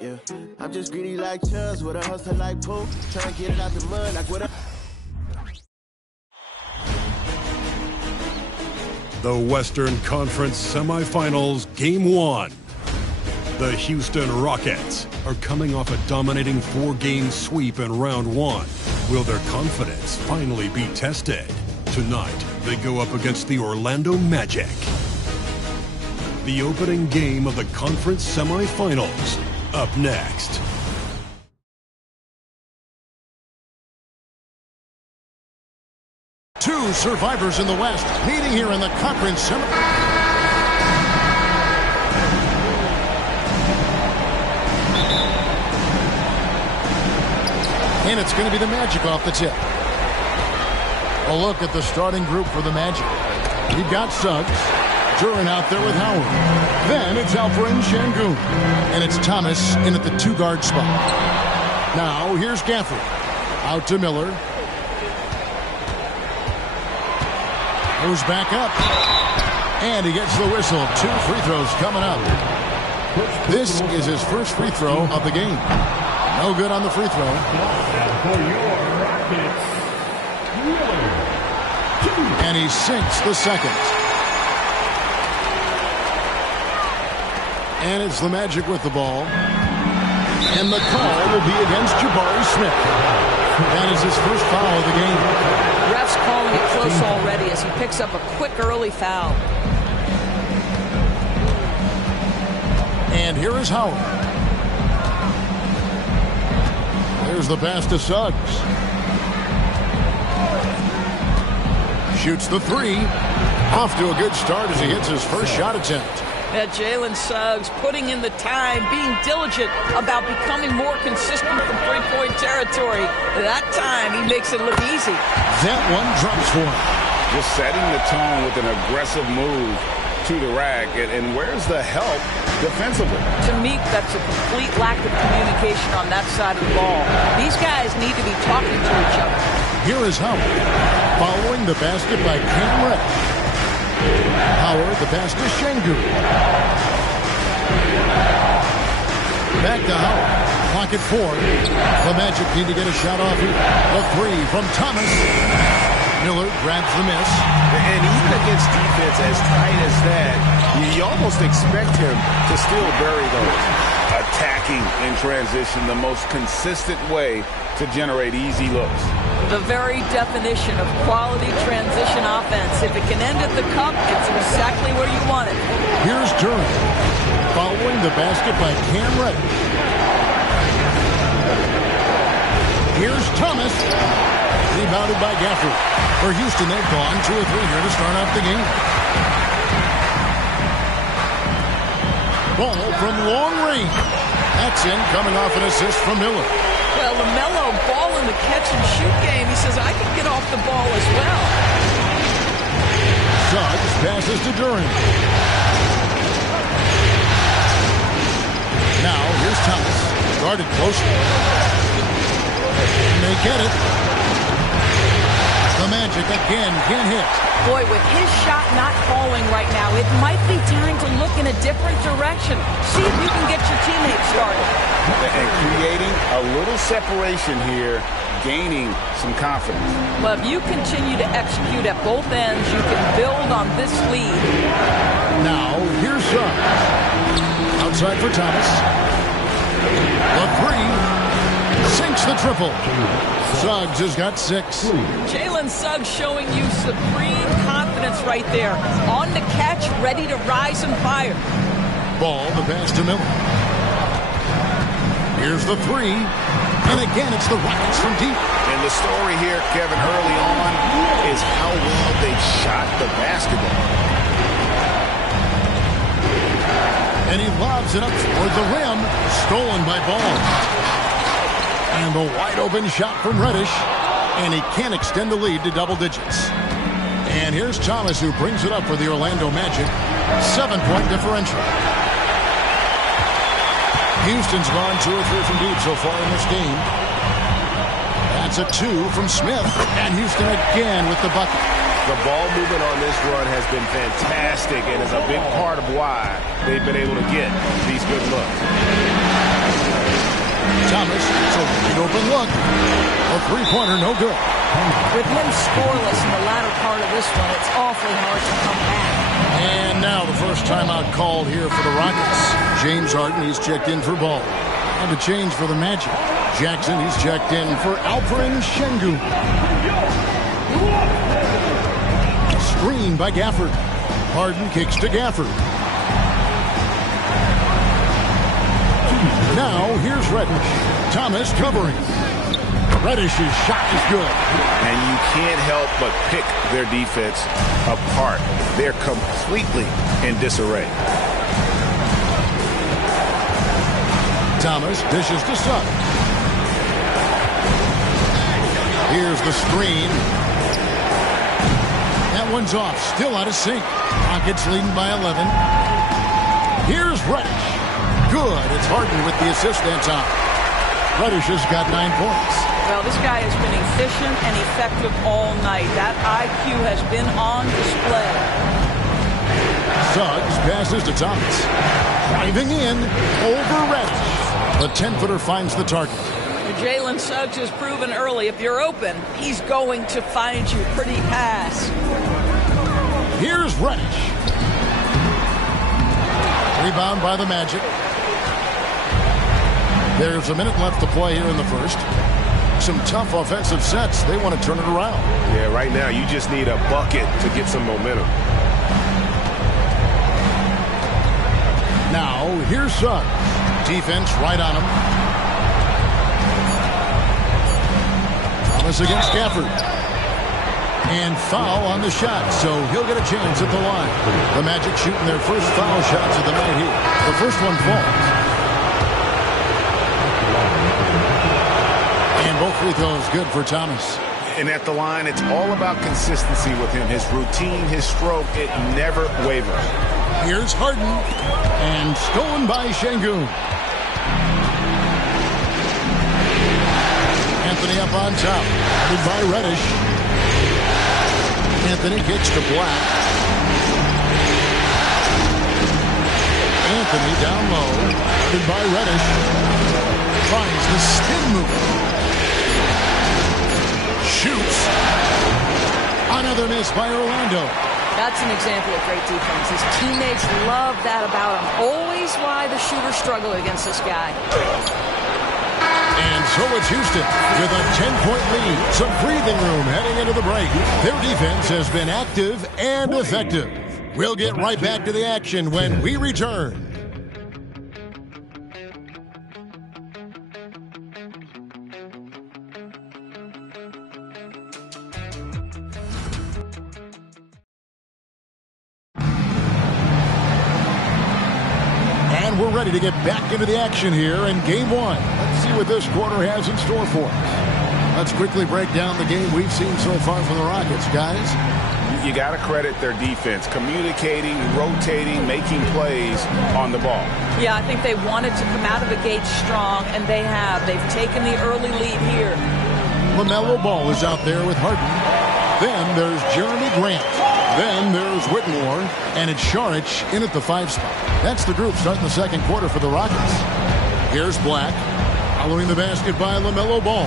Yeah, I'm just greedy like Chuz with a hustle like Pope. Trying to get it out the mud like what. The Western Conference Semifinals, Game 1. The Houston Rockets are coming off a dominating 4-game sweep in Round 1. Will their confidence finally be tested? Tonight, they go up against the Orlando Magic. The opening game of the conference semifinals, up next. Two survivors in the West meeting here in the conference and it's going to be the Magic off the tip. A look at the starting group for the Magic. You've got Suggs, Duren out there with Howard. Then it's Alperen Sengun. And it's Thomas in at the 2-guard spot. Now here's Gafford. Out to Miller. Goes back up. And he gets the whistle. 2 free throws coming up. This is his first free throw of the game. No good on the free throw. And he sinks the second. And it's the Magic with the ball. And the call will be against Jabari Smith. That is his first foul of the game. Ref's calling it close already as he picks up a quick early foul. And here is Howard. There's the pass to Suggs. Shoots the 3. Off to a good start as he hits his first shot attempt. Jalen Suggs putting in the time, being diligent about becoming more consistent from three-point territory. That time, he makes it look easy. That one drops for him. Just setting the tone with an aggressive move to the rack. And where's the help defensively? To me, that's a complete lack of communication on that side of the ball. These guys need to be talking to each other. Here is Howard. Following the basket by Cam Reddish. Howard, the pass to Sengun. Back to Howard. Clock at 4. The Magic need to get a shot off here. The 3 from Thomas. Miller grabs the miss. And even against defense as tight as that, you almost expect him to still bury those. Attacking in transition, the most consistent way to generate easy looks. The very definition of quality transition offense. If it can end at the cup, it's exactly where you want it. Here's Duren. Following the basket by Cam Reddish. Here's Thomas. Rebounded by Gafford. For Houston, they've gone 2 or 3 here to start off the game. Ball from long range. That's in, coming off an assist from Miller. Well, LaMelo ball in the catch-and-shoot game. He says, I can get off the ball as well. Suggs passes to Duren. Now, here's Thomas. Guarded closely. And they get it. The Magic again can't hit. Boy, with his shot not falling right now, it might be time to look in a different direction. See if you can get your teammates started. And creating a little separation here, gaining some confidence. Well, if you continue to execute at both ends, you can build on this lead. Now, here's Suggs. Outside for Thomas. The 3. Sinks the triple. Suggs has got 6. Jalen Suggs showing you supreme confidence right there. On the catch, ready to rise and fire. Ball, the pass to Miller. Here's the 3. And again, it's the Rockets from deep. And the story here, Kevin, early on is how well they shot the basketball. And he lobs it up toward the rim. Stolen by Ball. And the wide-open shot from Reddish. And he can't extend the lead to double digits. And here's Thomas, who brings it up for the Orlando Magic. 7-point differential. Houston's gone 2 or 3 from deep so far in this game. That's a 2 from Smith. And Houston again with the bucket. The ball movement on this run has been fantastic and is a big part of why they've been able to get these good looks. Thomas, it's a wide open look. A three-pointer, no good. With him scoreless in the latter part of this one, it's awfully hard to come back. And now the first timeout called here for the Rockets. James Harden, he's checked in for Ball. And a change for the Magic. Jackson, he's checked in for Alperen Sengun. Screen by Gafford. Harden kicks to Gafford. Now here's Reddish. Thomas covering. Reddish's shot is good. And you can't help but pick their defense apart. They're completely in disarray. Thomas dishes to Suggs. Here's the screen. That one's off. Still out of sync. Rockets leading by 11. Here's Reddish. Good. It's Harden with the assist that time. Reddish has got 9 points. Well, this guy has been efficient and effective all night. That IQ has been on display. Suggs passes to Thomas. Driving in over Reddish. The 10-footer finds the target. Jalen Suggs has proven early, if you're open, he's going to find you. Pretty pass. Here's Reddish. Rebound by the Magic. There's a minute left to play here in the first. Some tough offensive sets. They want to turn it around. Yeah, right now you just need a bucket to get some momentum. Now, here's Suggs. Defense right on him. Thomas against Gafford. And foul on the shot, so he'll get a chance at the line. The Magic shooting their first foul shots of the night here. The first one falls. And both free throws good for Thomas. And at the line, it's all about consistency with him. His routine, his stroke, it never wavers. Here's Harden. And stolen by Sengun. Anthony up on top. Guarded by Reddish. Anthony kicks to Black. Anthony down low. Guarded by Reddish. Finds the spin move. Shoots. Another miss by Orlando. That's an example of great defense. His teammates love that about him. Always why the shooters struggle against this guy. And so it's Houston with a 10-point lead. Some breathing room heading into the break. Their defense has been active and effective. We'll get right back to the action when we return. We're ready to get back into the action here in Game 1. Let's see what this quarter has in store for us. Let's quickly break down the game we've seen so far from the Rockets, guys. You got to credit their defense, communicating, rotating, making plays on the ball. Yeah, I think they wanted to come out of the gate strong, and they have. They've taken the early lead here. LaMelo Ball is out there with Harden. Then there's Jeremy Grant. Then there's Whitmore, and it's Saric in at the 5 spot. That's the group starting the second quarter for the Rockets. Here's Black, following the basket by LaMelo Ball.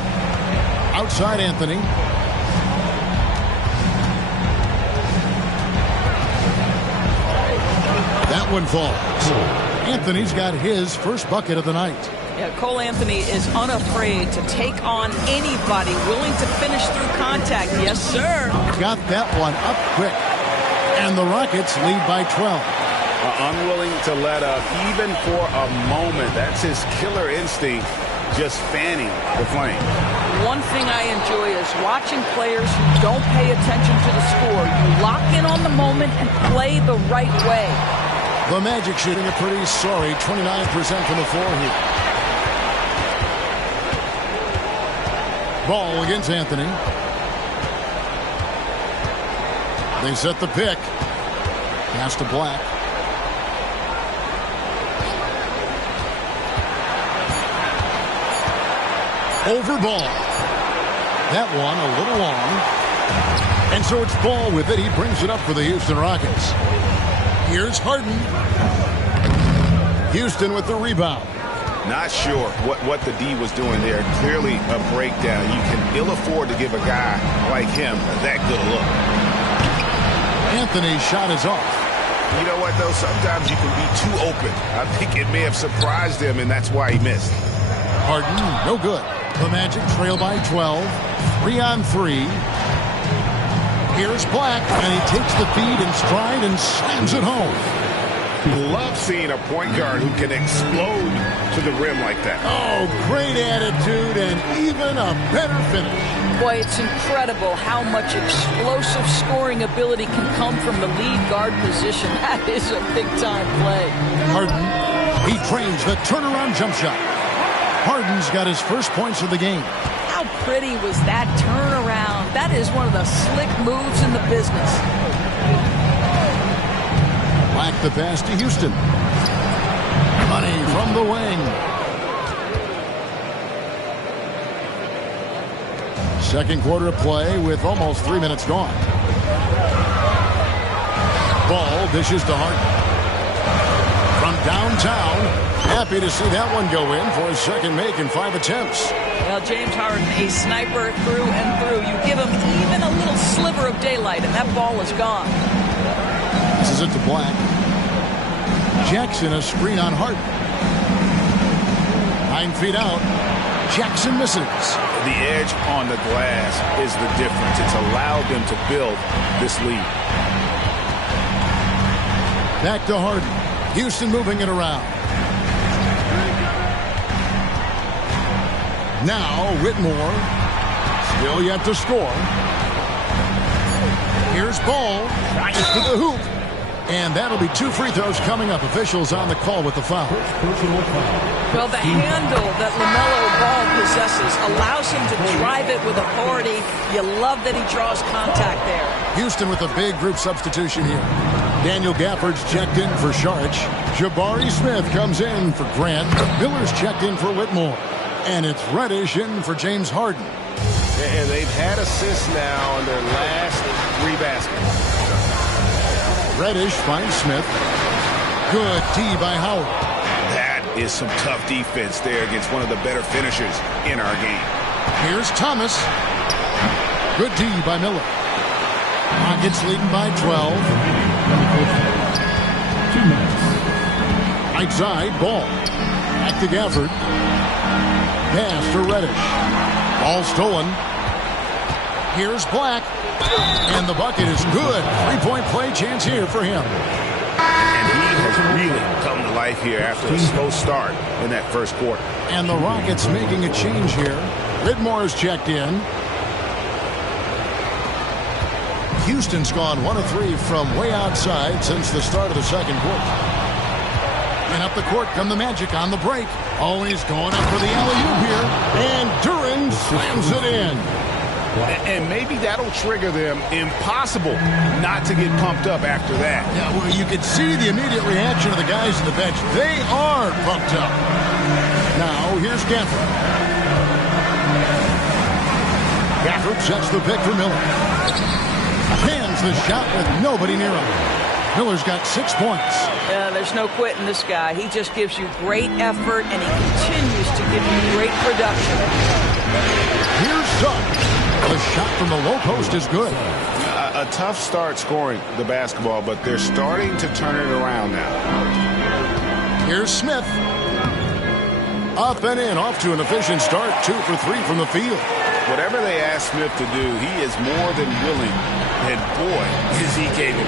Outside Anthony. That one falls. Anthony's got his first bucket of the night. Yeah, Cole Anthony is unafraid to take on anybody, willing to finish through contact. Yes, sir. Got that one up quick. And the Rockets lead by 12. Unwilling to let up, even for a moment. That's his killer instinct, just fanning the flame. One thing I enjoy is watching players who don't pay attention to the score. You lock in on the moment and play the right way. The Magic shooting a pretty sorry 29% from the floor here. Ball against Anthony. They set the pick. Pass to Black. Over Ball. That one a little long. And so it's Ball with it. He brings it up for the Houston Rockets. Here's Harden. Houston with the rebound. Not sure what the D was doing there. Clearly a breakdown. You can ill afford to give a guy like him that good a look. Anthony's shot is off. You know what, though? Sometimes you can be too open. I think it may have surprised him, and that's why he missed. Harden, no good. The Magic trail by 12. 3-on-3. Here's Black, and he takes the feed in stride and slams it home. Love seeing a point guard who can explode to the rim like that. Oh, great attitude and even a better finish. Boy, it's incredible how much explosive scoring ability can come from the lead guard position. That is a big-time play. Harden, he trains the turnaround jump shot. Harden's got his first points of the game. How pretty was that turnaround? That is one of the slick moves in the business. Black the pass to Houston. Money from the wing. Second quarter of play with almost 3 minutes gone. Ball dishes to Harden. From downtown, happy to see that one go in for his second make in 5 attempts. Well, James Harden, a sniper through and through. You give him even a little sliver of daylight, and that ball is gone. This is it to Black. Jackson, a screen on Harden. 9 feet out. Jackson misses. The edge on the glass is the difference. It's allowed them to build this lead. Back to Harden. Houston moving it around. Now Whitmore. Still yet to score. Here's Ball. Drives to the hoop. And that'll be 2 free throws coming up. Officials on the call with the foul. Well, the handle that LaMelo Ball possesses allows him to drive it with authority. You love that he draws contact there. Houston with a big group substitution here. Daniel Gafford's checked in for Saric. Jabari Smith comes in for Grant. Miller's checked in for Whitmore. And it's Reddish in for James Harden. And they've had assists now in their last 3 baskets. Reddish finds Smith. Good D by Howard. That is some tough defense there against one of the better finishers in our game. Here's Thomas. Good D by Miller. Rockets leading by 12. 2 minutes. Right side, Ball. Back to Gafford. Pass to Reddish. Ball stolen. Here's Black. And the bucket is good. 3-point play chance here for him. And he has really come to life here after a slow start in that first quarter. And the Rockets making a change here. Whitmore is checked in. Houston's gone 1 of 3 from way outside since the start of the second quarter. And up the court come the Magic on the break. Always going up for the alley-oop here. And Duren slams it in. And maybe that'll trigger them. Impossible not to get pumped up after that. Yeah, well, you could see the immediate reaction of the guys on the bench. They are pumped up. Now, here's Gafford. Gafford sets the pick for Miller. Hands the shot with nobody near him. Miller's got 6 points. Yeah, there's no quitting this guy. He just gives you great effort, and he continues to give you great production. Here's Suggs. The shot from the low post is good. A tough start scoring the basketball, but they're starting to turn it around now. Here's Smith. Up and in, off to an efficient start. 2 for 3 from the field. Whatever they ask Smith to do, he is more than willing. And boy, is he capable.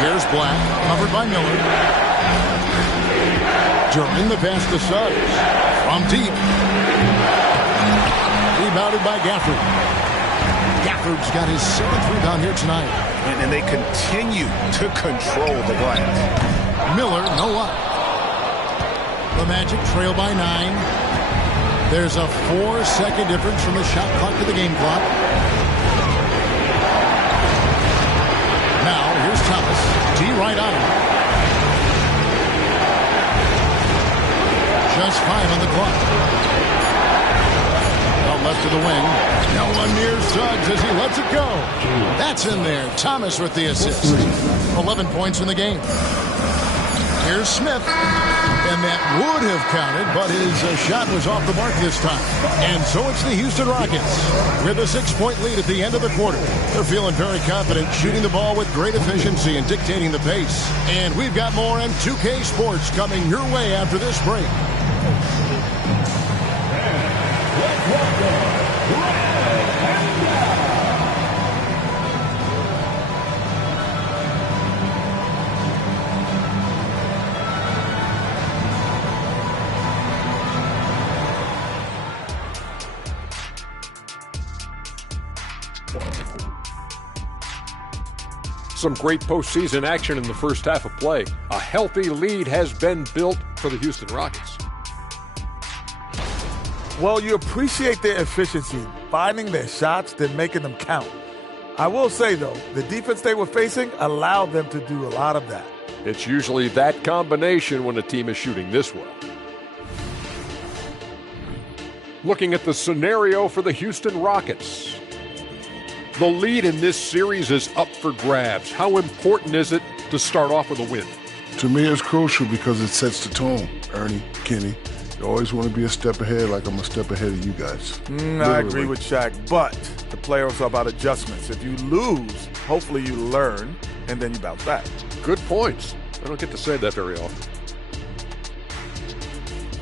Here's Black, covered by Miller. During the pass to Suggs. From deep. Rebounded by Gafford. Gafford's got his 7th rebound here tonight. And they continue to control the glass. Miller, no luck. The Magic trail by 9. There's a 4-second difference from the shot clock to the game clock. Now, here's Thomas. T right on him. Just 5 on the clock. Out left to the wing. No one near Suggs as he lets it go. That's in there. Thomas with the assist. 11 points in the game. Here's Smith. And that would have counted, but his shot was off the mark this time. And so it's the Houston Rockets with a 6-point lead at the end of the quarter. They're feeling very confident, shooting the ball with great efficiency and dictating the pace. And we've got more on 2K Sports coming your way after this break. Some great postseason action in the first half of play. A healthy lead has been built for the Houston Rockets. Well, you appreciate their efficiency, finding their shots, then making them count. I will say, though, the defense they were facing allowed them to do a lot of that. It's usually that combination when a team is shooting this well. Looking at the scenario for the Houston Rockets. The lead in this series is up for grabs. How important is it to start off with a win? To me, it's crucial because it sets the tone, Ernie, Kenny. You always want to be a step ahead, like I'm a step ahead of you guys. I agree with Shaq, but the playoffs are about adjustments. If you lose, hopefully you learn, and then you bounce back. Good points. I don't get to say that very often.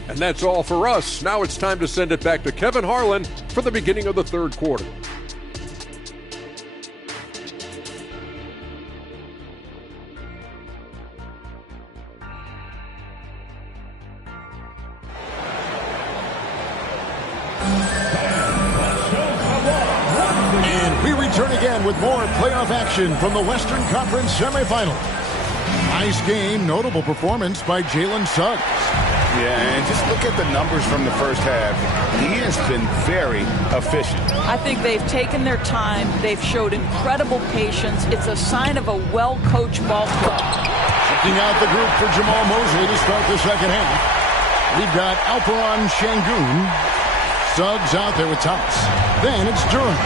And that's all for us. Now it's time to send it back to Kevin Harlan for the beginning of the third quarter. With more playoff action from the Western Conference semifinal. Nice game, notable performance by Jalen Suggs. Yeah, and just look at the numbers from the first half. He has been very efficient. I think they've taken their time. They've showed incredible patience. It's a sign of a well-coached ball club. Shifting out the group for Jamal Mosley to start the second half. We've got Alperen Şengün. Suggs out there with Thomas. Then it's Durant.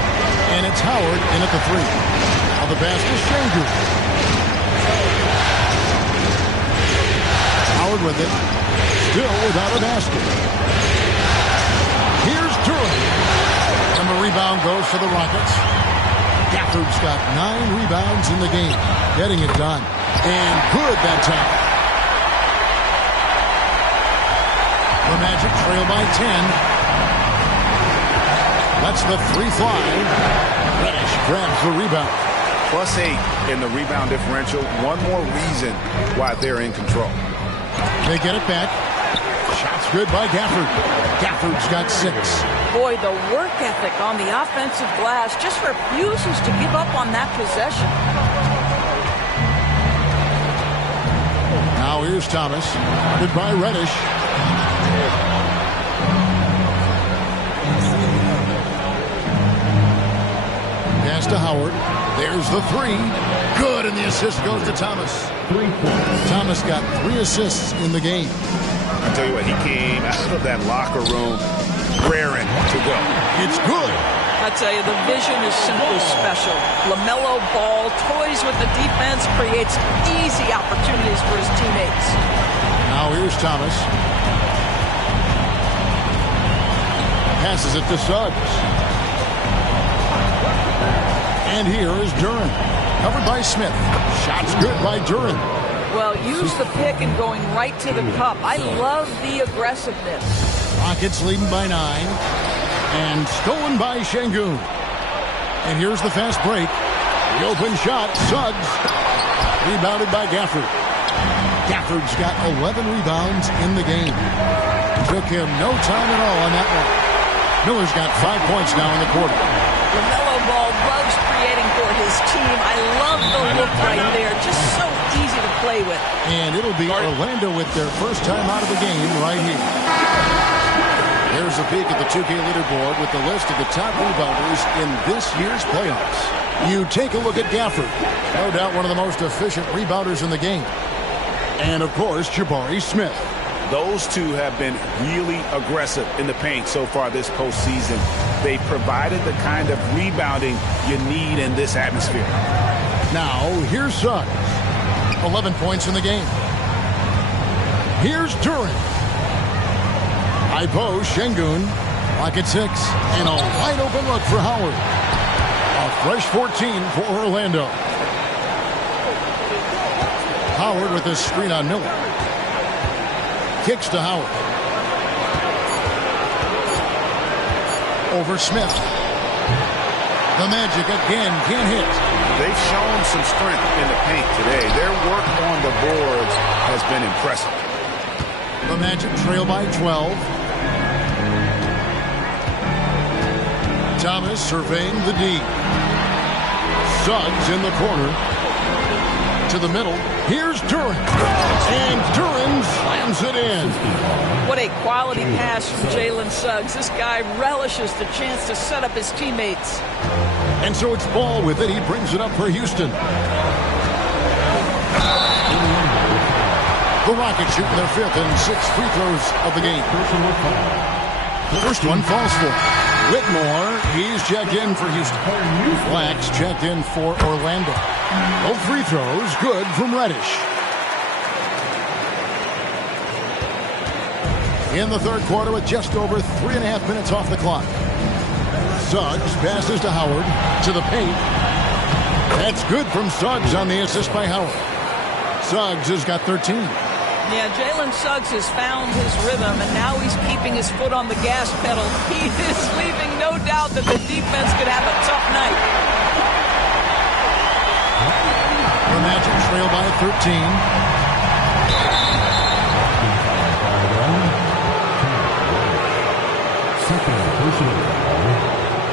And it's Howard in at the 3. Now the pass to Şengün. Howard with it. Still without a basket. Here's Durant. And the rebound goes to the Rockets. Gafford's got 9 rebounds in the game. Getting it done. And good that time. The Magic trail by 10. That's the 3 fly. Reddish grabs the rebound. +8 in the rebound differential. One more reason why they're in control. They get it back. Shots good by Gafford. Gafford's got 6. Boy, the work ethic on the offensive glass just refuses to give up on that possession. Now here's Thomas. Guarded by Reddish. Pass to Howard. There's the 3. Good, and the assist goes to Thomas. Thomas got 3 assists in the game. I tell you what, he came out of that locker room raring to go. It's good. I tell you, the vision is simply special. LaMelo Ball toys with the defense, creates easy opportunities for his teammates. Now here's Thomas. Passes it to Suggs. And here is Durant. Covered by Smith. Shots good by Durant. Well, use the pick and going right to the cup. I love the aggressiveness. Rockets leading by 9. And stolen by Şengün. And here's the fast break. The open shot. Suggs. Rebounded by Gafford. Gafford's got 11 rebounds in the game. Took him no time at all on that one. Miller's got 5 points now in the quarter. LaMelo Ball loves creating for his team. I love the look right there. Just so easy to play with. And it'll be Orlando with their first time out of the game right here. There's a peek at the 2K leaderboard with the list of the top rebounders in this year's playoffs. You take a look at Gafford. No doubt one of the most efficient rebounders in the game. And, of course, Jabari Smith. Those two have been really aggressive in the paint so far this postseason. They provided the kind of rebounding you need in this atmosphere. Now, here's Suggs. 11 points in the game. Here's Duren. High post, Şengün. Pocket 6. And a wide open look for Howard. A fresh 14 for Orlando. Howard with his screen on Miller. Kicks to Howard. Over Smith. The Magic again can't hit. They've shown some strength in the paint today. Their work on the boards has been impressive. The Magic trail by 12. Thomas surveying the D. Suggs in the corner. To the middle. Here's Duren. And Duren slams it in. What a quality pass from Jalen Suggs. This guy relishes the chance to set up his teammates. And so it's Ball with it. He brings it up for Houston. The Rockets shooting their 5th and 6th free throws of the game. The first one falls for Whitmore. He's checked in for Houston. Flax checked in for Orlando. Both free throws good from Reddish. In the third quarter with just over 3.5 minutes off the clock. Suggs passes to Howard to the paint. That's good from Suggs on the assist by Howard. Suggs has got 13. Yeah, Jalen Suggs has found his rhythm, and now he's keeping his foot on the gas pedal. He is leaving no doubt that the defense could have a tough night. The Magic trail by 13.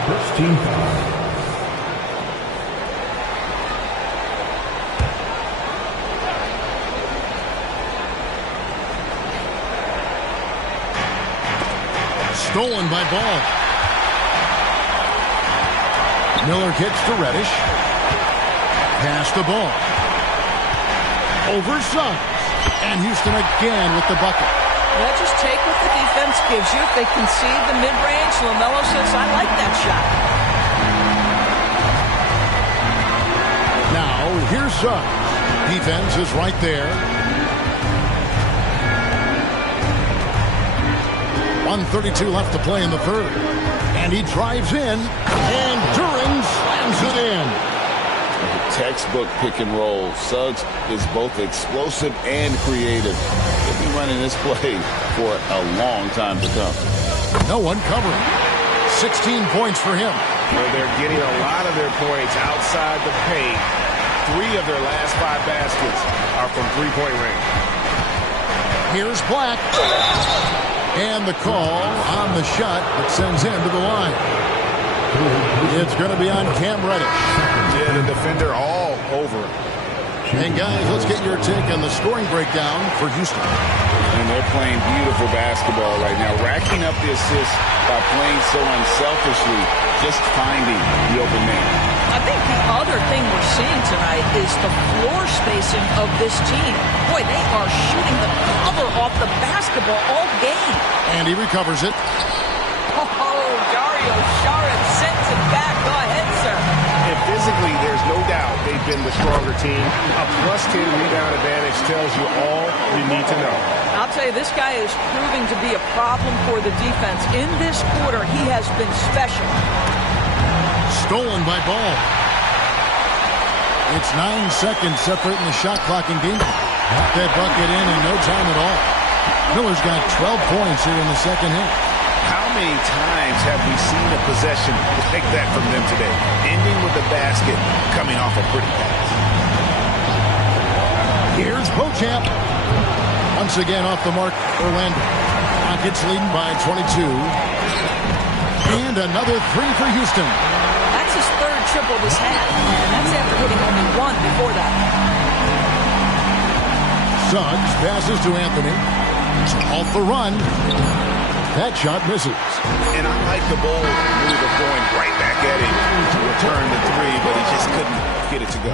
First team foul. Stolen by Ball. Miller kicks to Reddish. Pass the ball. Over Suggs. And Houston again with the bucket. Yeah, just take what the defense gives you. If they concede the mid-range, LaMelo says, I like that shot. Now, here's Suggs. Defense is right there. 1:32 left to play in the third. And he drives in. And Duren slams it in. Textbook pick and roll. Suggs is both explosive and creative. He'll be running this play for a long time to come. No one covering. 16 points for him. Well, they're getting a lot of their points outside the paint. 3 of their last 5 baskets are from three-point range. Here's Black. And the call on the shot that sends him to the line. It's going to be on Cam Reddish. Yeah, the defender all over him. And guys, let's get your take on the scoring breakdown for Houston. And they're playing beautiful basketball right now, racking up the assists by playing so unselfishly, just finding the open man. I think the other thing we're seeing tonight is the floor spacing of this team. Boy, they are shooting the cover off the basketball all game. And he recovers it. Oh, Dario Saric sends it back. Go ahead, sir. And physically, there's no doubt they've been the stronger team. A +10 rebound advantage tells you all you need to know. I'll tell you, this guy is proving to be a problem for the defense. In this quarter, he has been special. Stolen by Ball. It's 9 seconds separating the shot clock and game. Got that bucket in no time at all. Miller's got 12 points here in the second half. How many times have we seen a possession like that from them today? Ending with a basket, coming off a pretty pass. Here's Beauchamp. Once again off the mark, Orlando. Rockets leading by 22. And another 3 for Houston. That's his 3rd triple this half, and that's after hitting only 1 before that. Suggs passes to Anthony. Off the run. That shot misses. And I like the bold move of going right back at him to return the 3, but he just couldn't get it to go.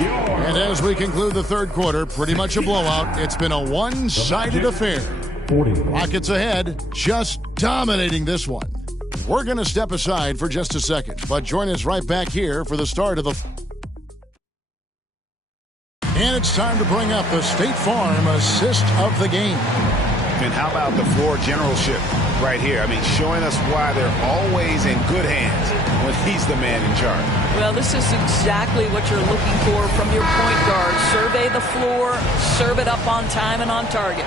And as we conclude the third quarter, pretty much a blowout. It's been a one-sided affair. Rockets ahead, just dominating this one. We're going to step aside for just a second, but join us right back here for the start of the... And it's time to bring up the State Farm assist of the game. And how about the floor generalship right here? I mean, showing us why they're always in good hands when he's the man in charge. Well, this is exactly what you're looking for from your point guard. Survey the floor, serve it up on time and on target.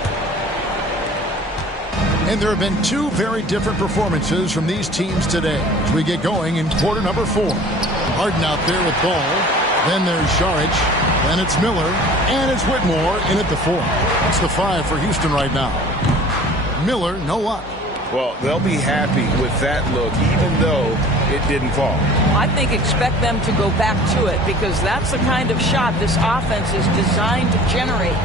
And there have been two very different performances from these teams today as we get going in quarter number 4. Harden out there with ball. Then there's Šarić. Then it's Miller. And it's Whitmore in at the 4. It's the 5 for Houston right now. Miller, no luck. Well, they'll be happy with that look, even though it didn't fall. I think expect them to go back to it because that's the kind of shot this offense is designed to generate.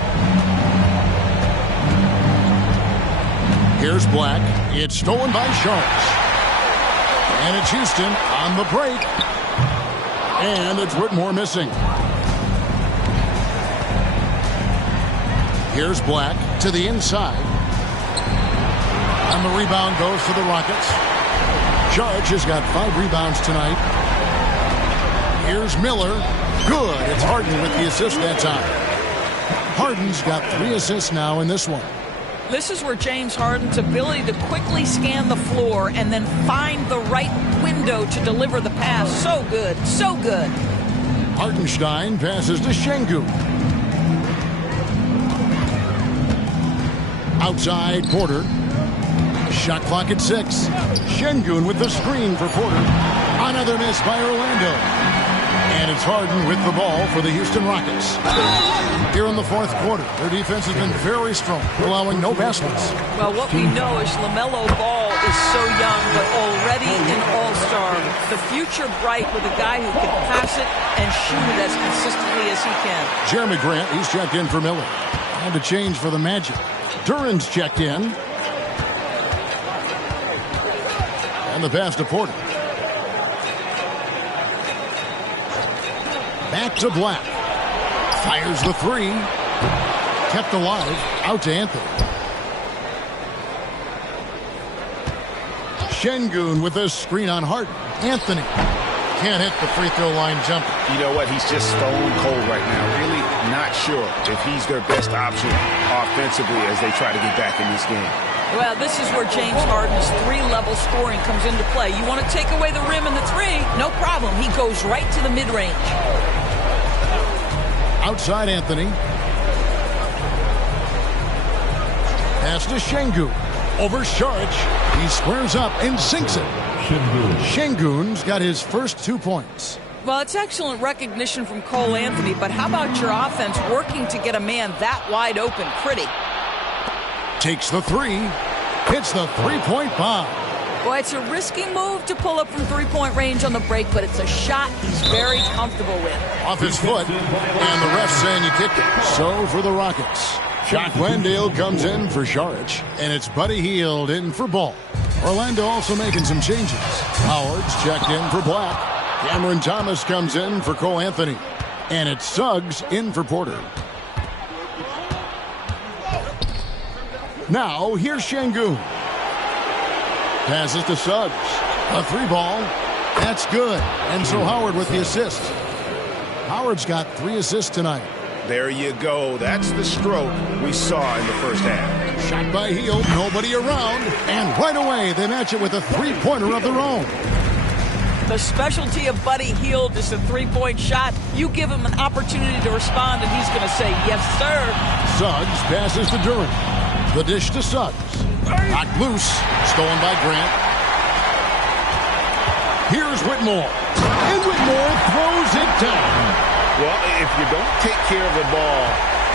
Here's Black. It's stolen by Šarić. And it's Houston on the break. And it's Whitmore missing. Here's Black to the inside. And the rebound goes to the Rockets. Šarić has got 5 rebounds tonight. Here's Miller. Good. It's Harden with the assist that time. Harden's got 3 assists now in this one. This is where James Harden's ability to quickly scan the floor and then find the right window to deliver the pass. So good. So good. Hartenstein passes to Şengün. Outside Porter. Shot clock at 6. Şengün with the screen for Porter. Another miss by Orlando. And it's Harden with the ball for the Houston Rockets. Here in the 4th quarter, their defense has been very strong, allowing no baskets. Well, what we know is LaMelo Ball is so young, but already an all-star. The future bright with a guy who can pass it and shoot it as consistently as he can. Jeremy Grant, he's checked in for Miller. And a change for the Magic. Duran's checked in. And the pass to Porter. Back to Black. Fires the 3. Kept alive. Out to Anthony. Şengün with a screen on Harden. Anthony can't hit the free throw line jumper. You know what? He's just stone cold right now. Really not sure if he's their best option offensively as they try to get back in this game. Well, this is where James Harden's 3-level scoring comes into play. You want to take away the rim and the 3? No problem. He goes right to the mid-range. Outside Anthony. Pass to Şengün. Over Šarić. He squares up and sinks it. Şengün's got his first 2 points. Well, it's excellent recognition from Cole Anthony, but how about your offense working to get a man that wide open? Pretty. Takes the 3. Hits the 3-point bomb. Boy, it's a risky move to pull up from 3-point range on the break, but it's a shot he's very comfortable with. Off his foot, and the ref's saying he kicked it. So for the Rockets, Jock Landale comes in for Šarić, and it's Buddy Hield in for Ball. Orlando also making some changes. Howard's checked in for Black. Cameron Thomas comes in for Cole Anthony, and it's Suggs in for Porter. Now, here's Şengün. Passes to Suggs. A 3-ball. That's good. And so Howard with the assist. Howard's got 3 assists tonight. There you go. That's the stroke we saw in the first half. Shot by Hield. Nobody around. And right away, they match it with a 3-pointer of their own. The specialty of Buddy Hield is a 3-point shot. You give him an opportunity to respond, and he's going to say, yes, sir. Suggs passes to Durant. The dish to Suggs. Knocked loose. Stolen by Grant. Here's Whitmore. And Whitmore throws it down. Well, if you don't take care of the ball,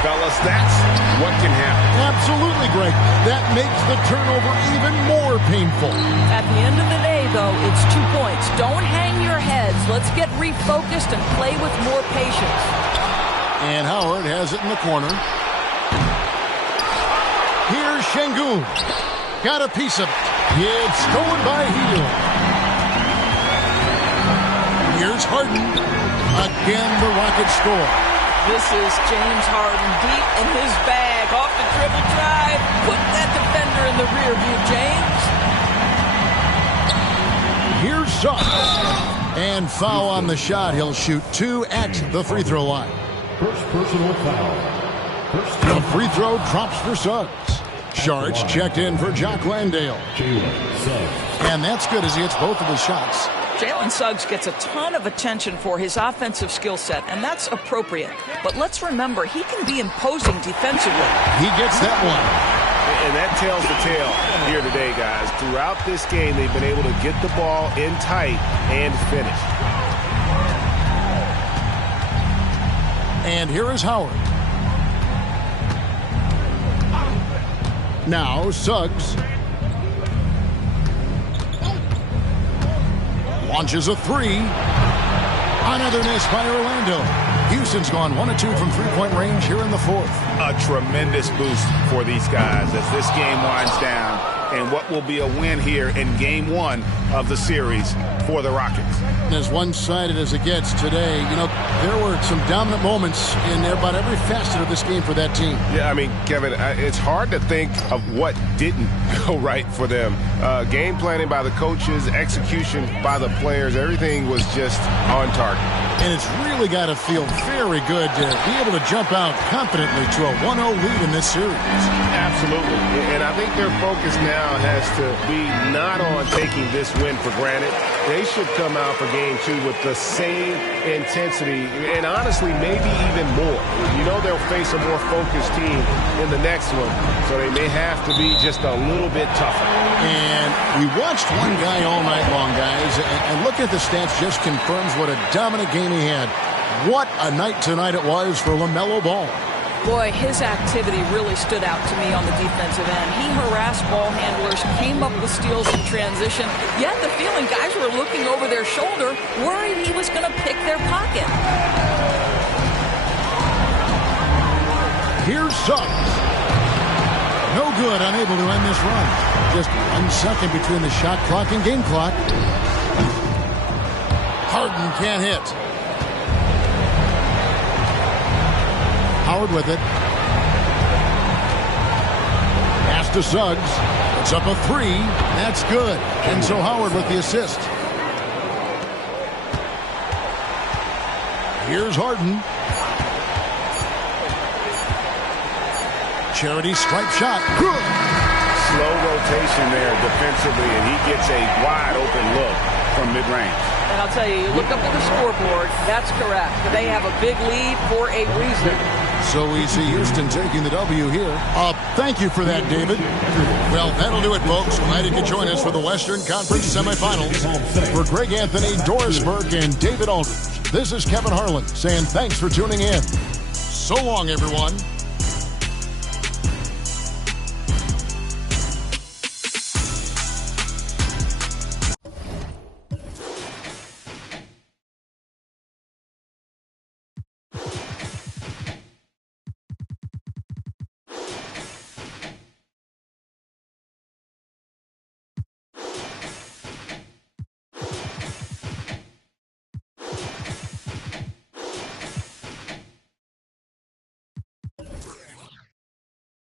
fellas, that's what can happen. Absolutely, Greg. That makes the turnover even more painful. At the end of the day, though, it's 2 points. Don't hang your heads. Let's get refocused and play with more patience. And Howard has it in the corner. Here's Şengün. Got a piece of it. It's stolen by Hield. Here's Harden. Again, the Rockets score. This is James Harden deep in his bag. Off the dribble drive. Put that defender in the rear view, James. Here's Suggs. And foul on the shot. He'll shoot 2 at the free throw line. First personal foul. The free throw drops for Suggs. Sharks checked in for Jock Landale. And that's good as he hits both of his shots. Jalen Suggs gets a ton of attention for his offensive skill set, and that's appropriate. But let's remember, he can be imposing defensively. He gets that one. And that tells the tale here today, guys. Throughout this game, they've been able to get the ball in tight and finish. And here is Howard. Now Suggs. Launches a three. Another miss by Orlando. Houston's gone 1 of 2 from three-point range here in the fourth. A tremendous boost for these guys as this game winds down, and what will be a win here in Game 1 of the series for the Rockets. As one-sided as it gets today, you know, there were some dominant moments in about every facet of this game for that team. Yeah, I mean, Kevin, it's hard to think of what didn't go right for them. Game planning by the coaches, execution by the players, everything was just on target. And it's really got to feel very good to be able to jump out confidently to a 1-0 lead in this series. Absolutely. And I think their focus now has to be not on taking this win for granted. They should come out for Game 2 with the same intensity and honestly maybe even more. You know they'll face a more focused team in the next one, so they may have to be just a little bit tougher. And we watched one guy all night long, guys, and looking at the stats just confirms what a dominant game he had. What a night tonight it was for LaMelo Ball. Boy, his activity really stood out to me on the defensive end. He harassed ball handlers, came up with steals in transition. You had the feeling guys were looking over their shoulder, worried he was going to pick their pocket. Here's Suggs. No good, unable to end this run. Just 1 second between the shot clock and game clock. Harden can't hit. Howard with it. Pass to Suggs. It's up a three. That's good. And so Howard with the assist. Here's Harden. Charity stripe shot. Good. Slow rotation there defensively, and he gets a wide open look from mid-range. And I'll tell you, you look up at the scoreboard, that's correct. They have a big lead for a reason. So we see Houston taking the W here. Thank you for that, David. Well, that'll do it, folks. Glad you could join us for the Western Conference semifinals. For Greg Anthony, Doris Burke, and David Aldridge, this is Kevin Harlan saying thanks for tuning in. So long, everyone.